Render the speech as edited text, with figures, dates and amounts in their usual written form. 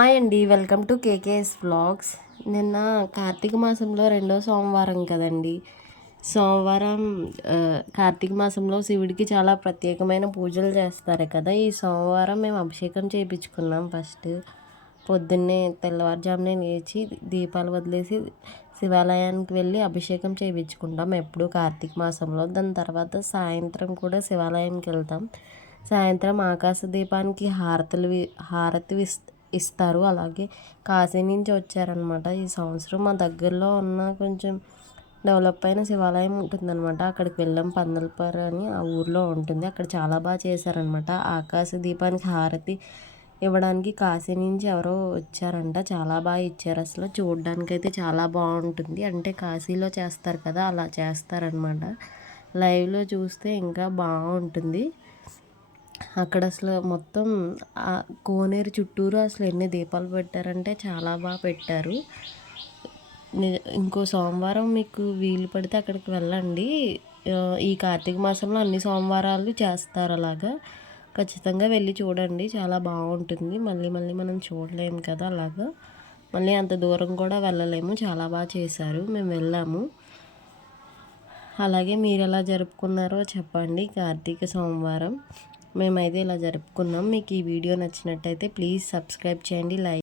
Hi అండి, welcome to KKS vlogs. నిన్న కార్తీక మాసంలో రెండో సోమవారం కదండి. సోమవారం కార్తీక మాసంలో శివుడికి చాలా ప్రత్యేకమైన పూజలు చేస్తారు కదా. ఈ సోమవారం మేము అభిషేకం చేయించుకున్నాం. ఫస్ట్ పొద్దున్నే తెల్లవారుజామునే లేచి దీపాలు వదిలేసి శివాలయానికి వెళ్ళి అభిషేకం చేయించుకుంటాం ఎప్పుడు కార్తీక మాసంలో. దాని తర్వాత సాయంత్రం కూడా శివాలయానికి వెళ్తాం. సాయంత్రం ఆకాశ దీపానికి హారతి ఇస్తారు. అలాగే కాశీ నుంచి వచ్చారనమాట. ఈ సంవత్సరం మా దగ్గరలో ఉన్న కొంచెం డెవలప్ అయిన శివాలయం ఉంటుందన్నమాట. అక్కడికి వెళ్ళాం. పందలపారు అని ఆ ఊర్లో ఉంటుంది. అక్కడ చాలా బాగా చేశారనమాట. ఆకాశ దీపానికి హారతి ఇవ్వడానికి కాశీ నుంచి ఎవరో వచ్చారంట. చాలా బాగా ఇచ్చారు. అసలు చూడడానికి అయితే చాలా బాగుంటుంది. అంటే కాశీలో చేస్తారు కదా, అలా చేస్తారనమాట. లైవ్లో చూస్తే ఇంకా బాగుంటుంది. అక్కడ అసలు మొత్తం కోనేరు చుట్టూరు అసలు ఎన్ని దీపాలు పెట్టారంటే చాలా బాగా పెట్టారు. ఇంకో సోమవారం మీకు వీలు పడితే అక్కడికి వెళ్ళండి. ఈ కార్తీక మాసంలో అన్ని సోమవారాలు చేస్తారు అలాగా. ఖచ్చితంగా వెళ్ళి చూడండి, చాలా బాగుంటుంది. మళ్ళీ మళ్ళీ మనం చూడలేము కదా అలాగా. మళ్ళీ అంత దూరం కూడా వెళ్ళలేము. చాలా బాగా చేశారు, మేము వెళ్ళాము. అలాగే మీరు ఎలా జరుపుకున్నారో చెప్పండి కార్తీక సోమవారం. మేమైతే ఇలా జరుపుకున్నాం. మీకు ఈ వీడియో నచ్చినట్టయితే ప్లీజ్ సబ్స్క్రైబ్ చేయండి, లైక్